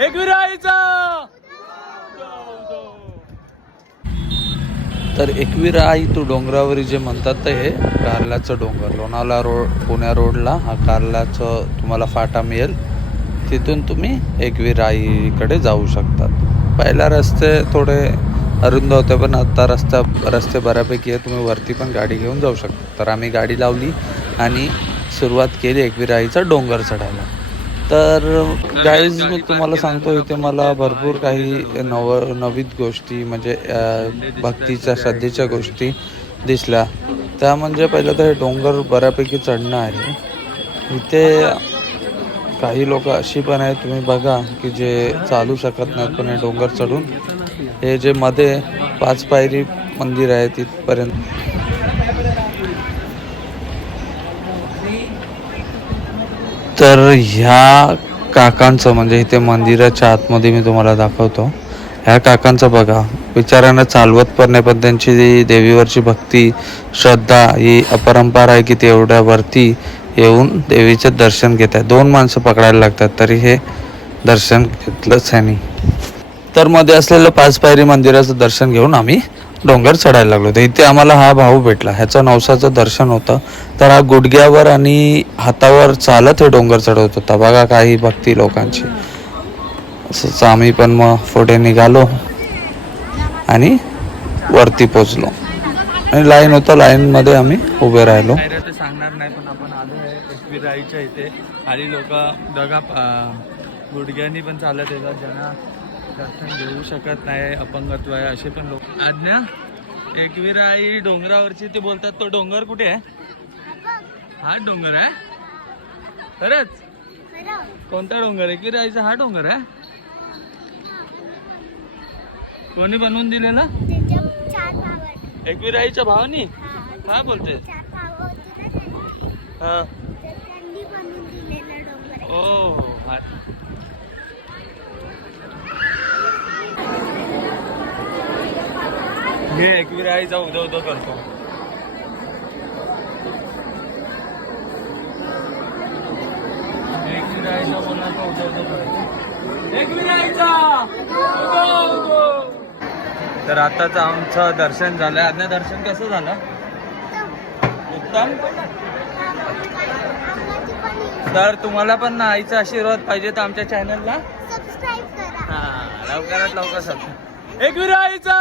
एकविराईचा तर एकविराई तो डोंगरावरी जे म्हणतात ते हे कारल्याचं डोंगर. लोणावळा रोड पुण्या रोडला हा कारल्याचं तुम्हाला फाटा मिळेल. तिथून तुम्ही एकविराईकडे जाऊ शकतात. पहिला रस्ते थोडे अरुंद होते, पण आता रस्ते बऱ्यापैकी आहे. तुम्ही वरती पण गाडी घेऊन जाऊ शकता. तर आम्ही गाडी लावली आणि सुरुवात केली एकविराईचा डोंगर चढायला. तर गाईज मी तुम्हाला सांगतो, इथे मला भरपूर काही नवीन गोष्टी म्हणजे भक्तीच्या श्रद्धेच्या गोष्टी दिसल्या. त्या म्हणजे पहिलं तर हे डोंगर बऱ्यापैकी चढणं आहे. इथे काही लोक अशी पण आहेत, तुम्ही बघा, की जे चालू शकत नाहीत, पण हे डोंगर चढून हे जे मध्ये 5 पायरी मंदिर आहे तिथपर्यंत. तर ह्या काकांचं म्हणजे इथे मंदिराच्या आतमध्ये मी तुम्हाला दाखवतो. ह्या काकांचं बघा, बिचाऱ्यांना चालवत पण नाही, पण त्यांची देवीवरची भक्ती श्रद्धा ही अपरंपार आहे की ते एवढ्यावरती येऊन देवीचे दर्शन घेत आहे. 2 माणसं पकडायला लागतात तरी हे दर्शन घेतलंच ह्यानी. तर मध्ये असलेलं 5 पायरी मंदिराचं दर्शन घेऊन आम्ही डोंगर चढायला लागलो. तर इथे आम्हाला हा भाऊ भेटला. ह्याचं नवसाचं दर्शन होतं. तर हा गुडघ्यावर आणि हातावर चालत हे डोंगर चढवत होता. बघा काही भक्ती लोकांची. असंच आम्ही पण मग पुढे निघालो आणि वरती पोचलो आणि लाईन होतं, लाईनमध्ये आम्ही उभे राहिलो. ते सांगणार नाही, पण आपण आलो आहे एकविराईच्या इथे. आणि लोक बघा गुडघ्यांनी पण चालत येतात, ज्यांना दर्शन घेऊ शकत नाही, अपंगत्व आहे असे पण लोक. आज्ञा, एकविराई डोंगरावरची ते बोलतात, तो डोंगर कुठे आहे? हा डोंगर आहे खरंच? कोणता डोंगर? एकविराईचा हा डोंगर आहे? कोणी बनवून दिलेला? एकविराईच्या भावानी? काय बोलते? हा. ओ हे एकविराईचा उदो उदो करतो. एकविराईचा बोलायचा उदो उदो करायचा. एकविराईचा उदो उदो. तर आताच आमचं दर्शन झालं. आज्ञा, दर्शन कसं झालं? उत्तम. तर तुम्हाला पण आईचा आशीर्वाद पाहिजे तर आमच्या चॅनलला सबस्क्राईब करा. लवकरात लवकर सबस्क्राईब. एकविराईचा